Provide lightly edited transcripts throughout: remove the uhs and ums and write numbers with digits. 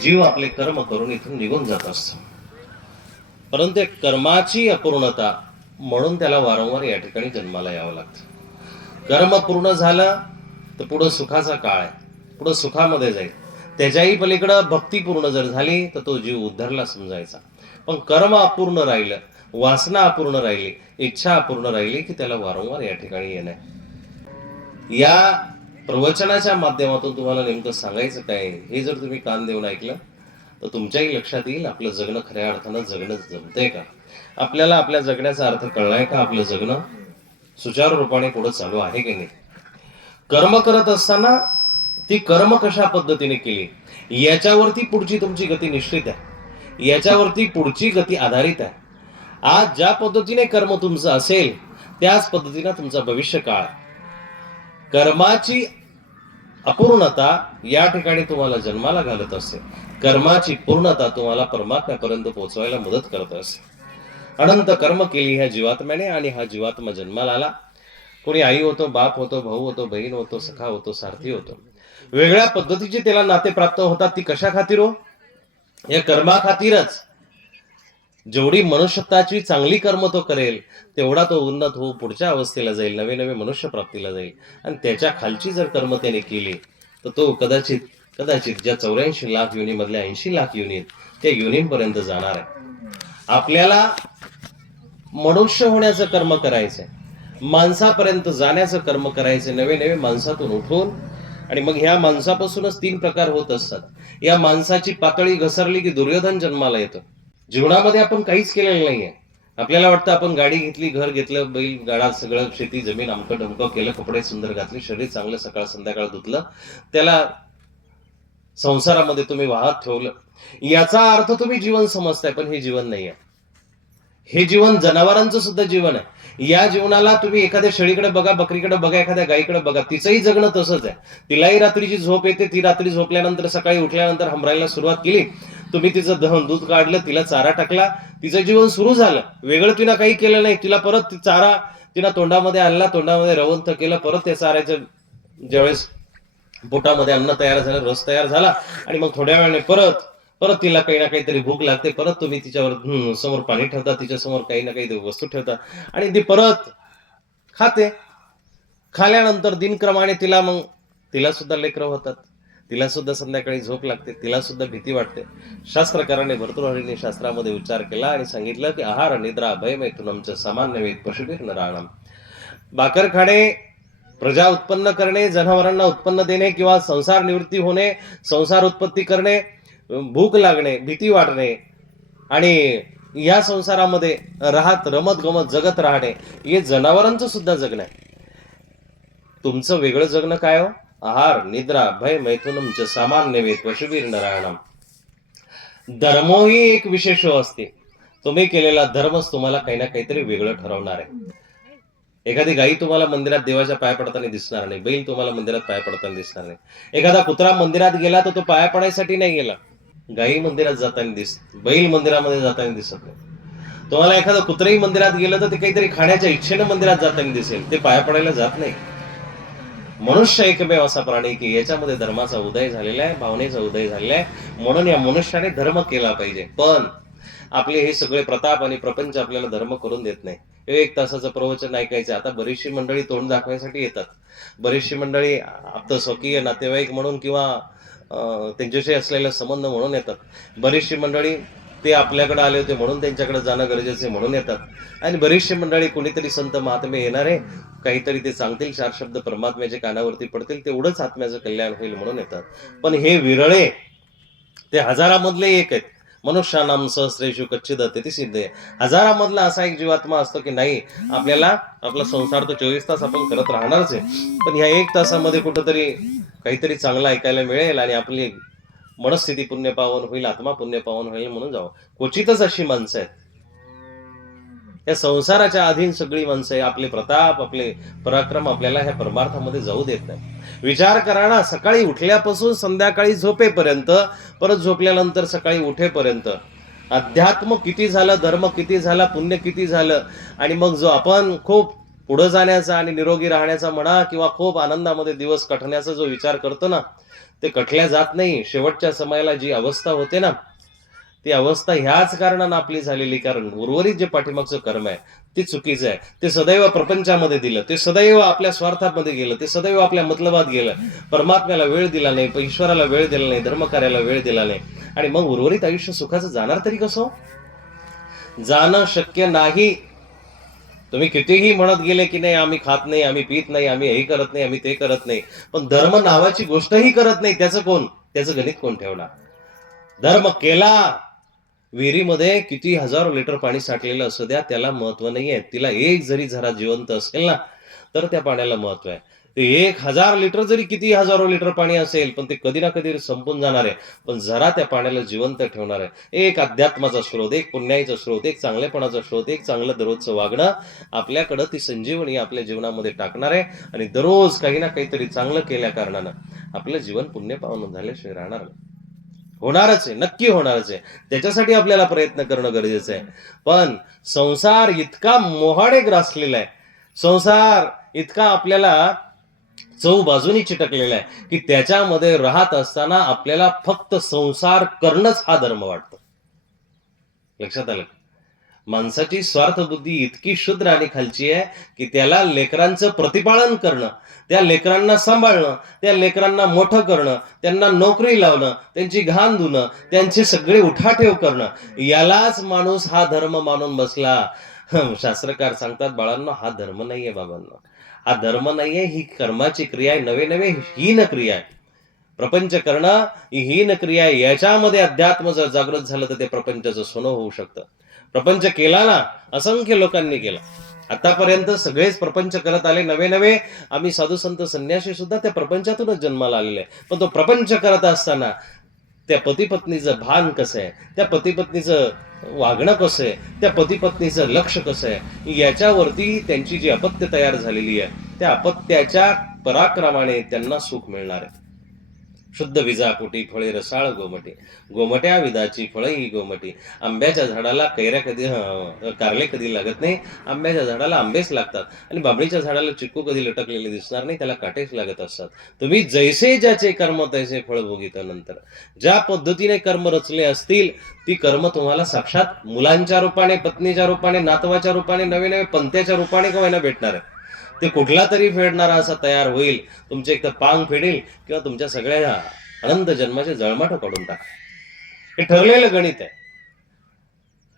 जीव आपले कर्म करून इथून निघून जात असतो, परंतु कर्माची अपूर्णता म्हणून त्याला वारंवार या ठिकाणी जन्माला यावं लागतं. कर्म पूर्ण झालं तर पुढं सुखाचा काळ आहे, पुढं सुखामध्ये जाईल. त्याच्याही पलीकडं भक्ती पूर्ण जर झाली तर तो जीव उद्धरला समजायचा. पण कर्म अपूर्ण राहिलं, वासना अपूर्ण राहिली, इच्छा अपूर्ण राहिली की त्याला वारंवार या ठिकाणी येणं. या प्रवचनाच्या माध्यमातून तुम्हाला नेमकं सांगायचं काय हे जर तुम्ही कान देऊन ऐकलं तर तुमच्याही लक्षात येईल आपलं जगणं खऱ्या अर्थानं जगणं जमतंय का, आपल्याला आपल्या जगण्याचा अर्थ कळलाय का, आपलं जगणं सुचारू रूपाने पुढे चालू आहे की नाही. कर्म करत असताना ती कर्म कशा पद्धतीने केली याच्यावरती पुढची तुमची गती निश्चित आहे, याच्यावरती पुढची गती आधारित आहे. आज ज्या पद्धतीने कर्म तुमचं असेल त्याच पद्धतीने तुमचा भविष्य काळ. कर्माची अपूर्णता या ठिकाणी तुम्हाला जन्माला घालत असते, कर्माची पूर्णता तुम्हाला परमात्म्यापर्यंत पोहोचवायला मदत करत असते. अनंत कर्म केली ह्या जीवात्म्याने आणि हा जीवात्मा जन्माला आला. कोणी आई होतो, बाप होतो, भाऊ होतो, बहीण होतो, सखा होतो, सारथी होतो. वेगळ्या पद्धतीचे त्याला नाते प्राप्त होतात. ती कशा खातीर हो? या कर्मा खातीरच. जेवढी मनुष्यत्वाची चांगली कर्म तो करेल तेवढा तो उन्नत होऊ पुढच्या अवस्थेला जाईल, नवे नवे मनुष्य प्राप्तीला जाईल. आणि त्याच्या खालची जर कर्म त्याने केली तर तो कदाचित ज्या 84 लाख योनीमधल्या 80 लाख योनी त्या योनींपर्यंत जाणार आहे. आपल्याला मनुष्य होण्याचं कर्म करायचंय, माणसापर्यंत जाण्याचं कर्म करायचं, नवे नवे माणसातून उठून. आणि मग ह्या माणसापासूनच 3 प्रकार होत असतात. या माणसाची पातळी घसरली की दुर्योधन जन्माला येतो. जीवनामध्ये आपण काहीच केलेलं नाहीये. आपल्याला वाटतं आपण गाडी घेतली, घर घेतलं, बैल गाडा सगळं, शेती जमीन अमकं ढमकं केलं, कपडे सुंदर घातले, शरीर चांगलं सकाळ संध्याकाळ धुतलं, त्याला संसारामध्ये तुम्ही वाहत ठेवलं, याचा अर्थ तुम्ही जीवन समजताय. पण हे जीवन नाही आहे. हे जीवन जनावरांचं सुद्धा जीवन आहे. या जीवनाला तुम्ही एखाद्या शेळीकडे बघा, बकरीकडे बघा, एखाद्या गायीकडे बघा, तिचंही जगणं तसंच आहे. तिलाही रात्रीची झोप येते, ती रात्री झोपल्यानंतर सकाळी उठल्यानंतर हमरायला सुरुवात केली, तुम्ही तिचं दूध काढलं, तिला चारा टाकला, तिचं जीवन सुरू झालं. वेगळं तिनं काही केलं नाही. तिला परत चारा तिनं तोंडामध्ये आणला, तोंडामध्ये रवंथ केलं, परत त्या चाऱ्याचं ज्यावेळेस पोटामध्ये अन्न तयार झालं, रस तयार झाला, आणि मग थोड्या वेळाने परत तिला काही ना काहीतरी भूक लागते, परत तुम्ही तिच्यावर समोर पाणी ठेवता, तिच्या समोर काही ना काही वस्तू ठेवता आणि ती परत खाते. खाल्यानंतर दिनक्रमाने तिला सुद्धा लेकरं होतात, तिला सुद्धा संध्याकाळी झोप लागते, तिला सुद्धा भीती वाटते. शास्त्रकाराने भर्तृहरीने शास्त्रामध्ये उच्चार केला आणि सांगितलं की आहार निद्रा भय मैथुनमचं सामान्य वेद पशुभिर नराणाम. भाकर खाणे, प्रजा उत्पन्न करणे, जनावरांना उत्पन्न देणे किंवा संसार निवृत्ती होणे, संसार उत्पत्ती करणे, भूक लागणे, भीती वाटणे आणि या संसारामध्ये राहत रमत गमत जगत राहणे, हे जनावरांचं सुद्धा जगणं आहे. तुमचं वेगळं जगणं काय हो? आहार निद्रा भय मैथुनम च सामान्य वेद पशुवीर नारायणम. धर्म ही एक विशेष असते. तुम्ही केलेला धर्मच तुम्हाला काही ना काहीतरी वेगळं ठरवणार आहे. एखादी गाई तुम्हाला मंदिरात देवाच्या पाया पडताना दिसणार नाही, बैल तुम्हाला मंदिरात पाया पडताना दिसणार नाही. एखादा कुत्रा मंदिरात गेला तर तो पाया पडायसाठी नाही गेला, गाई मंदिरात जाताना बैल मंदिरामध्ये जाताना दिसत नाही. तुम्हाला एखादं कुत्रही मंदिरात गेलं तर ते काहीतरी खाण्याच्या इच्छेनं मंदिरात जाताना दिसेल, ते पाया पडायला जात नाही. मनुष्य एकमेव असा प्राणी की याच्यामध्ये धर्माचा उदय झालेला आहे, भावनेचा उदय झालेला आहे. म्हणून या मनुष्याने धर्म केला पाहिजे. पण आपले हे सगळे प्रताप आणि प्रपंच आपल्याला धर्म करून देत नाही. 1 तासाचं प्रवचन ऐकायचं. आता बरीचशी मंडळी तोंड दाखवायसाठी येतात, बरीचशी मंडळी आपलं स्वकीय नातेवाईक म्हणून किंवा त्यांच्याशी असलेला संबंध म्हणून येतात. बरीचशी मंडळी ते आपल्याकडे आले होते म्हणून त्यांच्याकडे जाणं गरजेचे म्हणून येतात. आणि बरीचशी मंडळी कोणीतरी संत महात्मे येणारे, काहीतरी ते सांगतील, 4 शब्द परमात्म्याच्या कानावरती पडतील, तेवढंच आत्म्याचं कल्याण होईल म्हणून येतात. पण हे विरळे ते हजारामधले एक आहेत. मनुष्यानाम सहस्रेषु कच्चिद ते सिद्ध आहे. हजारामधला असा एक जीवात्मा असतो की नाही, आपल्याला आपला संसार तर 24 तास आपण करत राहणारच आहे, पण ह्या 1 तासामध्ये कुठंतरी काहीतरी चांगलं ऐकायला मिळेल आणि आपली मनस्थिती पुण्यपावन होईल, आत्मा पुण्यपावन होईल म्हणून जावं. क्वचितच अशी माणसं आहेत. या संसाराच्या अधीन सगळी माणसं आहे. आपले प्रताप, आपले पराक्रम आपल्याला ह्या परमार्थामध्ये जाऊ देत नाही. विचार करा ना, सकाळी उठल्यापासून संध्याकाळी झोपेपर्यंत, परत झोपल्यानंतर सकाळी उठेपर्यंत अध्यात्म किती झालं, धर्म किती झाला, पुण्य किती झालं. आणि मग जो आपण खूप पुढे जाण्याचा आणि निरोगी राहण्याचा म्हणा किंवा खूप आनंदामध्ये दिवस कटण्याचा जो विचार करतो ना, ते कठल्या जात नाही. शेवटच्या समयाला जी अवस्था होते ना, ती अवस्था ह्याच कारणानं आपली झालेली, कारण उर्वरित जे पाठीमागचं कर्म आहे ते चुकीचं आहे. ते सदैव प्रपंचामध्ये दिलं, ते सदैव आपल्या स्वार्थामध्ये गेलं, ते सदैव आपल्या मतलबात गेलं. परमात्म्याला वेळ दिला नाही, ईश्वराला वेळ दिला नाही, धर्मकार्याला वेळ दिला नाही, आणि मग उर्वरित आयुष्य सुखाचं जाणार तरी कसं? जाणं शक्य नाही. तुम्ही कितीही म्हणत गेले की नाही आम्ही खात नाही, आम्ही पित नाही, आम्ही हे करत नाही, आम्ही ते करत नाही, पण धर्म नावाची गोष्टही करत नाही, त्याचं कोण, त्याचं गणित कोण ठेवणार? धर्म केला, विहिरीमध्ये किती हजारो लिटर पाणी साठलेलं असू द्या, त्याला महत्व नाहीये. तिला एक जरी झरा जिवंत असेल ना, तर त्या पाण्याला महत्व आहे. ते 1000 लिटर जरी किती हजारो लिटर पाणी असेल, पण ते कधी ना कधी संपून जाणार आहे, पण जरा त्या पाण्याला जिवंत ठेवणार आहे. एक अध्यात्माचा स्रोत, एक पुण्याचा स्रोत, एक चांगलेपणाचा स्रोत, एक चांगलं दररोजचं वागणं आपल्याकडं ती संजीवनी आपल्या जीवनामध्ये टाकणार आहे. आणि दररोज काही ना काहीतरी चांगलं केल्या कारणानं आपलं जीवन पुण्य पावन झाल्याशिवाय राहणार नाही. होणारच आहे, नक्की होणारच आहे. त्याच्यासाठी आपल्याला प्रयत्न करणं गरजेचं आहे. पण संसार इतका मोहाडे ग्रासलेला आहे, संसार इतका आपल्याला चहूबाजूनी चिटकलेला आहे की त्याच्यामध्ये राहत असताना आपल्याला फक्त संसार करणंच हा धर्म वाटतो. लक्षात आलं? माणसाची स्वार्थबुद्धी इतकी क्षुद्र आणि खालची आहे की त्याला लेकरांचं प्रतिपालन करणं, त्या लेकरांना सांभाळणं, त्या लेकरांना मोठं करणं, त्यांना नोकरी लावणं, त्यांची घाण धुणं, त्यांचे सगळे उठाठेव करणं, यालाच माणूस हा धर्म मानून बसला. शास्त्रकार सांगतात, बाळांनो, हा धर्म नाहीये बाबांनो, हा धर्म नाहीये, ही कर्माची क्रिया आहे, नवे नवे हीन क्रिया आहे. प्रपंच करणं ही हीन क्रिया आहे. याच्यामध्ये अध्यात्म जर जागृत झालं तर ते प्रपंचाचं सोनं होऊ शकतं. प्रपंच केला ना, असंख्य लोकांनी केला. आतापर्यंत सगळेच प्रपंच करत आले, नवे नवे आम्ही साधू संत संन्यासी सुद्धा त्या प्रपंचातूनच जन्माला आलेले आहे. पण तो प्रपंच करत असताना त्या पती पत्नीचं भान कसं आहे, त्या पती पत्नीचं वागणं कसं आहे, त्या पती पत्नीचं लक्ष कसं आहे, याच्यावरती त्यांची जी अपत्य तयार झालेली आहे, त्या अपत्याच्या पराक्रमाने त्यांना सुख मिळणार आहे. शुद्ध विजापोटी फळे रसाळ गोमटी, गोमट्या विदाची फळं ही गोमटी. आंब्याच्या झाडाला कैऱ्या कधी कारले कधी लागत नाही, आंब्याच्या झाडाला आंबेच लागतात. आणि बाबळीच्या झाडाला चिक्कू कधी लटकलेले दिसणार नाही, त्याला काटेच लागत असतात. तुम्ही जैसे ज्याचे कर्म तैसे फळ भोगित. नंतर ज्या पद्धतीने कर्म रचले असतील, ती कर्म तुम्हाला साक्षात मुलांच्या रूपाने, पत्नीच्या रूपाने, नातवाच्या रूपाने, नवे नवे पंथ्याच्या रूपाने का भेटणार आहे. ते कुठला तरी फेडणारा असा तयार होईल, तुमचे एक तर पांग फेडेल किंवा तुमच्या सगळ्या अनंत जन्माचे जळमाट काढून टाक. हे ठरलेलं गणित आहे.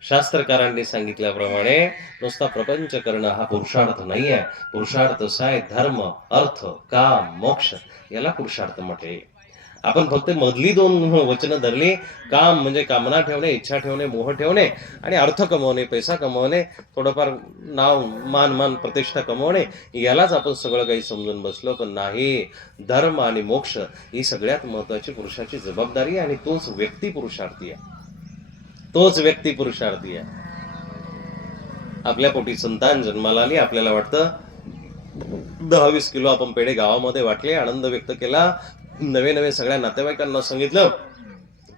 शास्त्रकारांनी सांगितल्याप्रमाणे नुसता प्रपंच करणं हा पुरुषार्थ नाही आहे. पुरुषार्थ साय धर्म, अर्थ, काम, मोक्ष, याला पुरुषार्थ म्हटले. आपण फक्त मधली 2 वचनं धरली, काम म्हणजे कामना ठेवणे, इच्छा ठेवणे, मोह ठेवणे, आणि अर्थ कमवणे, पैसा कमवणे, थोडंफार नाव मान प्रतिष्ठा कमवणे, यालाच आपण सगळं काही समजून बसलो. पण नाही, धर्म आणि मोक्ष ही सगळ्यात महत्वाची पुरुषाची जबाबदारी आहे. आणि तोच व्यक्ती पुरुषार्थी आहे, तोच व्यक्ती पुरुषार्थी आहे. आपल्या पोटी संतान जन्माला आली, आपल्याला वाटतं 10-20 किलो आपण पेढे गावामध्ये वाटले, आनंद व्यक्त केला, नवे नवे सगळ्या नातेवाईकांना सांगितलं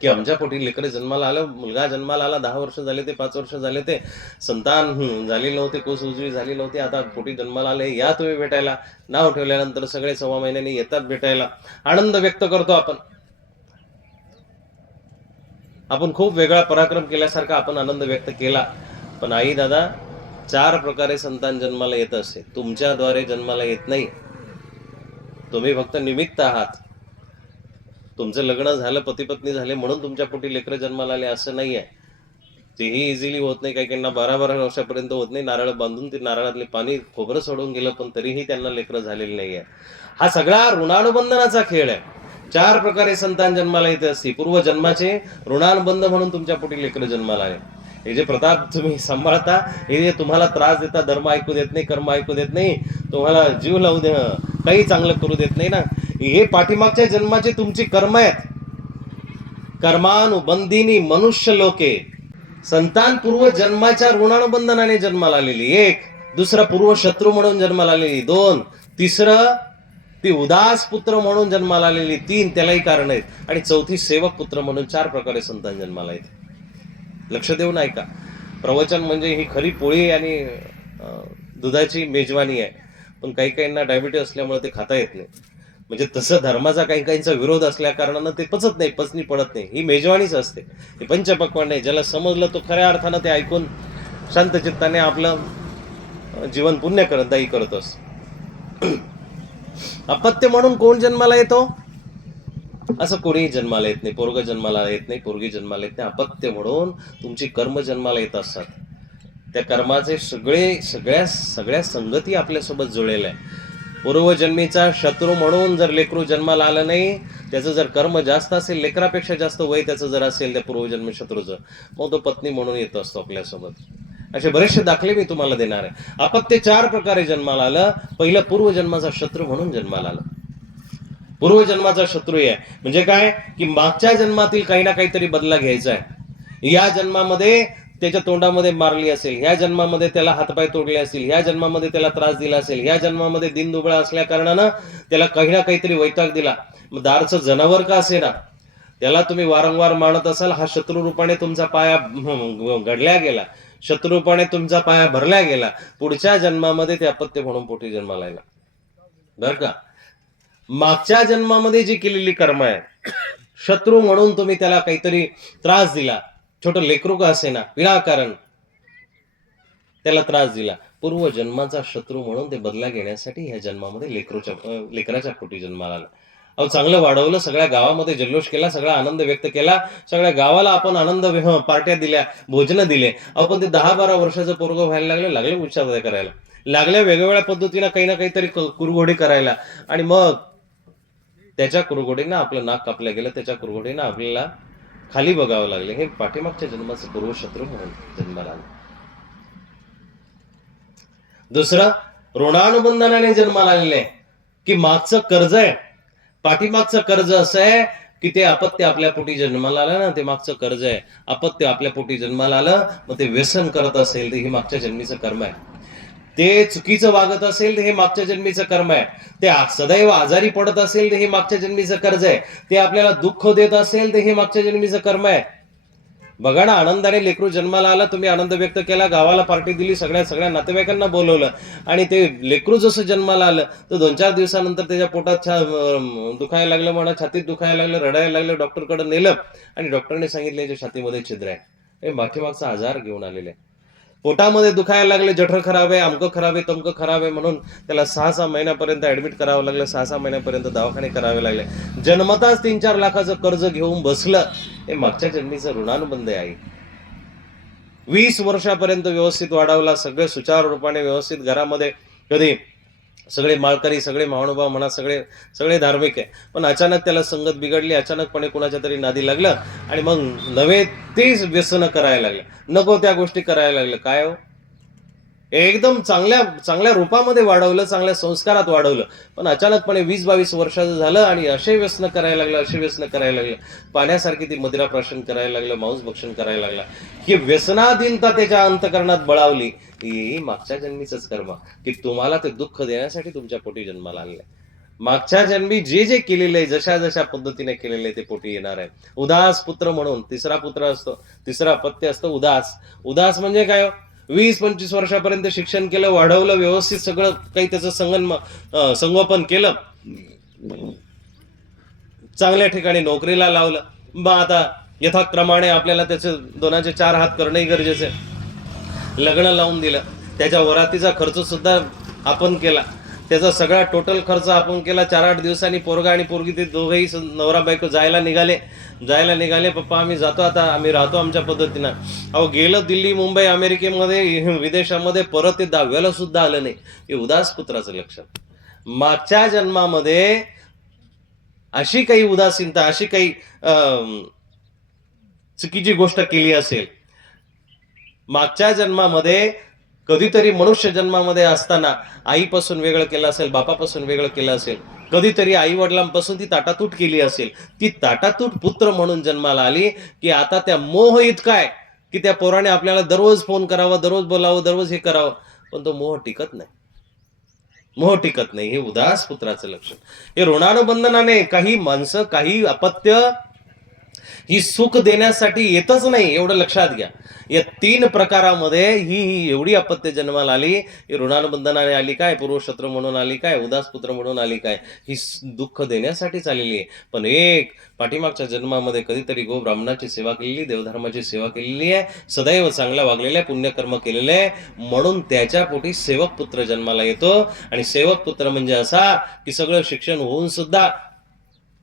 की आमच्या पोटी लेकरे जन्माला आलं, मुलगा जन्माला आला, 10 वर्ष झाले ते, 5 वर्ष झाले ते, संतान झाली नव्हते, कोस उजवी झाली नव्हती, आता पोटी जन्माला आले, या तुम्ही भेटायला. नाव ठेवल्यानंतर सगळे 6 महिन्यांनी येतात भेटायला, आनंद व्यक्त करतो. आपण खूप वेगळा पराक्रम केल्यासारखा आपण आनंद व्यक्त केला. पण आई दादा, 4 प्रकारे संतान जन्माला येत असते, तुमच्याद्वारे जन्माला येत नाही. तुम्ही फक्त निमित्त आहात. तुमचं लग्न झालं, पती पत्नी झाले म्हणून तुमच्या पोटी लेकरं जन्माला आले असं नाही आहे. तेही इझिली होत नाही. काही 12-12 वर्षापर्यंत होत नाही. नारळ बांधून ते नारळातले पाणी खोबरं सोडून गेलं, पण तरीही त्यांना लेकरं झालेली नाही आहे. हा सगळा ऋणानुबंधनाचा खेळ आहे. 4 प्रकारे संतान जन्माला येत असते. पूर्वजन्माचे ऋणानुबंध म्हणून तुमच्या पोटी लेकरं जन्माला आले. हे जे प्रताप तुम्ही सांभाळता, हे जे तुम्हाला त्रास देता, धर्म ऐकू देत नाही, कर्म ऐकू देत नाही, तुम्हाला जीव लावू दे, काही चांगलं करू देत नाही ना, हे पाठीमागच्या जन्माचे तुमची कर्म आहेत. कर्मानुबंधिनी मनुष्य लोके. संतान पूर्व जन्माच्या ऋणानुबंधनाने जन्माला आलेली 1, दुसरं पूर्व शत्रू म्हणून जन्माला आलेली 2, तिसरं ती उदास पुत्र म्हणून जन्माला आलेली 3, त्यालाही कारण आहेत, आणि चौथी सेवक पुत्र म्हणून 4 प्रकारे संतान जन्माला येते. लक्ष देऊन ऐका. प्रवचन म्हणजे ही खरी पोळी आणि दुधाची मेजवानी आहे. पण काही काहींना डायबिटीस असल्यामुळे ते खाता येत नाही. म्हणजे तसं धर्माचा काही काहींचा विरोध असल्या कारणानं ते पचत नाही, पचनी पडत नाही. ही मेजवानीच असते. हे पंचपक्वान्न नाही. ज्याला समजलं तो खऱ्या अर्थानं ते ऐकून शांत चित्ताने आपलं जीवन पुण्यदायी करत असतो. अपत्य म्हणून कोण जन्माला येतो? असं कोणीही जन्माला येत नाही. पोरग जन्माला येत नाही, पोरगी जन्माला येत नाही. अपत्य म्हणून तुमची कर्म जन्माला येत असतात. त्या कर्माचे सगळ्या संगती आपल्यासोबत जुळलेल्या आहे. पूर्वजन्मीचा शत्रू म्हणून जर लेकरू जन्माला आलं नाही, त्याचं जर कर्म जास्त असेल, लेकरापेक्षा जास्त वय त्याचं जर असेल त्या पूर्वजन्मी शत्रूचं, मग तो पत्नी म्हणून येत असतो आपल्यासोबत. असे बरेचसे दाखले मी तुम्हाला देणार आहे. अपत्य 4 प्रकारे जन्माला आलं. पहिलं पूर्वजन्माचा शत्रू म्हणून जन्माला आलं. पूर्वजन्माचा शत्रू आहे म्हणजे काय की मागच्या जन्मातील काही ना काहीतरी बदला घ्यायचा आहे. या जन्मामध्ये त्याच्या तोंडामध्ये मारली असेल, ह्या जन्मामध्ये त्याला हातपाय तोडले असतील, ह्या जन्मामध्ये त्याला त्रास दिला असेल, ह्या जन्मामध्ये दिनदुबळा असल्या कारणानं त्याला काही ना काहीतरी वैताग दिला. मग दारचं जनावर का असेना त्याला तुम्ही वारंवार मानत असाल, हा शत्रुरूपाने तुमचा पाया घडल्या गेला, शत्रुरूपाने तुमचा पाया भरल्या गेला. पुढच्या जन्मामध्ये ते अपत्य म्हणून पोटी जन्माला येणार. बर का? मागच्या जन्मामध्ये जी केलेली कर्म आहे, शत्रू म्हणून तुम्ही त्याला काहीतरी त्रास दिला, छोटं लेकरू का असेना विनाकारण त्याला त्रास दिला, पूर्वजन्माचा शत्रू म्हणून ते बदला घेण्यासाठी ह्या जन्मामध्ये लेकराच्या पोटी जन्माला आला. अहो चांगलं वाढवलं, सगळ्या गावामध्ये जल्लोष केला, सगळा आनंद व्यक्त केला, सगळ्या गावाला आपण आनंद पार्ट्या दिल्या, भोजनं दिले. अहो पण ते 10-12 वर्षाचं पोरगं व्हायला लागले उच्चार करायला लागल्या, वेगवेगळ्या पद्धतीनं काही ना काहीतरी कुरघोडी करायला, आणि मग त्याच्या कुरघोडीनं आपलं नाक कापलं गेलं, त्याच्या कुरघोडीनं आपल्याला खाली बघावं लागले. हे पाठीमागच्या जन्माचं पूर्वशत्रू म्हणून जन्माला आलं. दुसरं, ऋणानुबंधनाने जन्माला आलेले की मागचं कर्ज आहे, पाठीमागचं कर्ज असं आहे की ते अपत्य आपल्या पोटी जन्माला आलं ना, ते मागचं कर्ज आहे. अपत्य आपल्या पोटी जन्माला आलं, मग ते व्यसन करत असेल तर हे मागच्या जन्मीचं कर्म आहे. ते चुकीचं वागत असेल तर हे मागच्या जन्मीचं कर्म आहे. ते सदैव आजारी पडत असेल तर हे मागच्या जन्मीचं कर्ज आहे. ते आपल्याला दुःख देत असेल तर हे मागच्या जन्मीचं कर्म आहे. बघा ना, आनंदाने लेकरू जन्माला आला, तुम्ही आनंद व्यक्त केला, गावाला पार्टी दिली, सगळ्या नातेवाईकांना बोलवलं, आणि ते लेकरू जसं जन्माला आलं तर 2-4 दिवसानंतर त्याच्या पोटात दुखायला लागलं, म्हणा छातीत दुखायला लागलं, रडायला लागलं, डॉक्टरकडे नेलं आणि डॉक्टरने सांगितलं याच्या छातीमध्ये छिद्र आहे. हे पाठीमागचा आजार घेऊन आलेले आहे. पोटामध्ये दुखायला लागले, जठर खराब आहे, अमकं खराब आहे, तमकं खराब आहे म्हणून त्याला 6-6 महिन्यापर्यंत ऍडमिट करावं लागलं, 6-6 महिन्यापर्यंत दवाखाने करावे लागले. जन्मताच 3-4 लाखाचं कर्ज घेऊन बसलं. हे मागच्या जन्मीचं ऋणानुबंध आहे. 20 वर्षापर्यंत व्यवस्थित वाढवला, सगळे सुचारू रूपाने व्यवस्थित घरामध्ये, कधी सगळे माळकरी, सगळे महानुभाव म्हणा, सगळे धार्मिक आहे, पण अचानक त्याला संगत बिघडली, अचानकपणे कुणाच्या तरी नादी लागलं आणि मग नवे तेच व्यसन करायला लागले, नको त्या गोष्टी करायला लागले. काय हो, एकदम चांगल्या रूपामध्ये वाढवलं, चांगल्या संस्कारात वाढवलं, पण अचानकपणे 20-22 वर्षाचं झालं आणि असे व्यसन करायला लागलं, पाण्यासारखी ती मदिरा प्राशन करायला लागलं, मांस भक्षण करायला लागला. ही व्यसनाधीनता त्याच्या अंतकरणात बळावली. ही मागच्या जन्मीचंच कर्म की तुम्हाला ते दुःख देण्यासाठी तुमच्या पोटी जन्माला आलेलं आहे. मागच्या जन्मी जे केलेलं आहे, जशा पद्धतीने केलेलं आहे ते पोटी येणार आहे. उदास पुत्र म्हणून तिसरा पुत्र असतो, तिसरा अपत्य असतं उदास म्हणजे काय? 20-25 वर्षापर्यंत शिक्षण केलं, वाढवलं, व्यवस्थित सगळं काही त्याचं संगोपन केलं, चांगल्या ठिकाणी नोकरीला लावलं. मग आता यथाक्रमाने आपल्याला त्याचे 2चे 4 हात करणंही गरजेचं आहे. लग्न लावून दिलं, त्याच्या वरातीचा खर्च सुद्धा आपण केला, त्याचा सगळा टोटल खर्च आपण केला. 4-8 दिवसांनी पोरगा आणि पोरगी ते दोघेही नवरा बायको जायला निघाले. पप्पा आम्ही जातो, आता आम्ही राहतो आमच्या पद्धतीनं. अहो गेलं दिल्ली, मुंबई, अमेरिकेमध्ये, विदेशामध्ये, परत ते 10व्याला सुद्धा आलं नाही. हे उदास पुत्राचं लक्षण. मागच्या जन्मामध्ये अशी काही उदासीनता, अशी काही चुकीची गोष्ट केली असेल, मागच्या जन्मामध्ये कधीतरी मनुष्य जन्मामध्ये असताना आईपासून वेगळं केलं असेल, बापापासून वेगळं केलं असेल, कधीतरी आई वडिलांपासून ती ताटातूट केली असेल, ती ताटातूट पुत्र म्हणून जन्माला आली की आता त्या मोह इतका आहे की त्या पोराने आपल्याला दररोज फोन करावा, दररोज बोलावं, दररोज हे करावं, पण तो मोह टिकत नाही. हे उदास पुत्राचं लक्षण. हे ऋणानुबंधनाने काही माणसं, काही अपत्य ही सुख देण्यासाठी येतच नाही, एवढं लक्षात घ्या. या 3 प्रकारामध्ये ही एवढी अपत्य जन्माला आली, ही ऋणानुबंधनाने आली काय, पूर्वशत्रू म्हणून आली काय, उदास पुत्र म्हणून आली काय, ही दुःख देण्यासाठीच आलेली आहे. पण एक पाठीमागच्या जन्मामध्ये कधीतरी गोब्राह्मणाची सेवा केलेली, देवधर्माची सेवा केलेली आहे, सदैव चांगला वागलेला आहे, पुण्यकर्म केलेले आहे, म्हणून त्याच्या पोटी सेवक पुत्र जन्माला येतो. आणि सेवक पुत्र म्हणजे असा की सगळं शिक्षण होऊन सुद्धा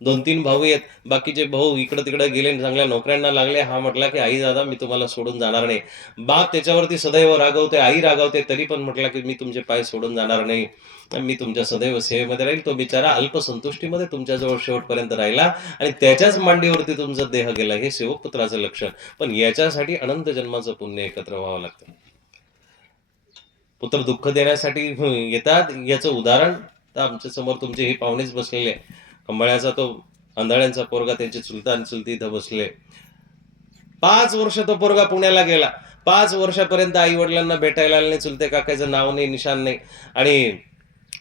2-3 भाऊ आहेत, बाकीचे भाऊ इकडं तिकडं गेले, चांगल्या नोकऱ्यांना लागले. हा म्हटला की आई दादा मी तुम्हाला सोडून जाणार नाही. बाप त्याच्यावरती सदैव रागवते, आई रागवते, तरी पण म्हटला की मी तुमचे पाय सोडून जाणार नाही, मी तुमच्या सदैव सेवेमध्ये राहील. तो बिचारा अल्पसंतुष्टीमध्ये तुमच्याजवळ शेवटपर्यंत राहिला आणि त्याच्याच मांडीवरती तुमचा देह गेला. हे सेवक पुत्राचं लक्षण. पण याच्यासाठी अनंत जन्माचं पुण्य एकत्र व्हावं लागतं. पुत्र दुःख देण्यासाठी येतात. याचं उदाहरण तर आमच्या समोर तुमचे हे पाहुणेच बसलेले आहे. कंबळ्याचा तो आंधळ्यांचा पोरगा, त्यांचे चुलता आणि चुलती इथं बसले. 5 वर्ष तो पोरगा पुण्याला गेला. 5 वर्षापर्यंत आई वडिलांना भेटायला आले नाही, चुलते काकाचं नाव नाही, निशाण नाही. आणि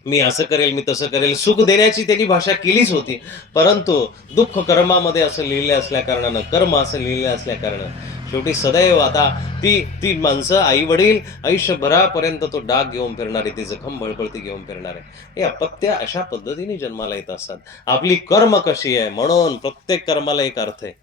मी असं करेल, मी तसं करेल, सुख देण्याची त्यांनी भाषा केलीच होती. परंतु दुःख कर्मामध्ये असं लिहिलं असल्या कारणानं, कर्म असं लिहिलं असल्या कारणानं शेवटी सदैव आता ती ती माणसं, आई वडील आयुष्यभरापर्यंत तो डाग घेऊन फिरणार आहे, ती जखम बळकळती घेऊन फिरणार आहे. हे अपत्य अशा पद्धतीने जन्माला येत असतात. आपली कर्म कशी आहे, म्हणून प्रत्येक कर्माला एक अर्थ आहे.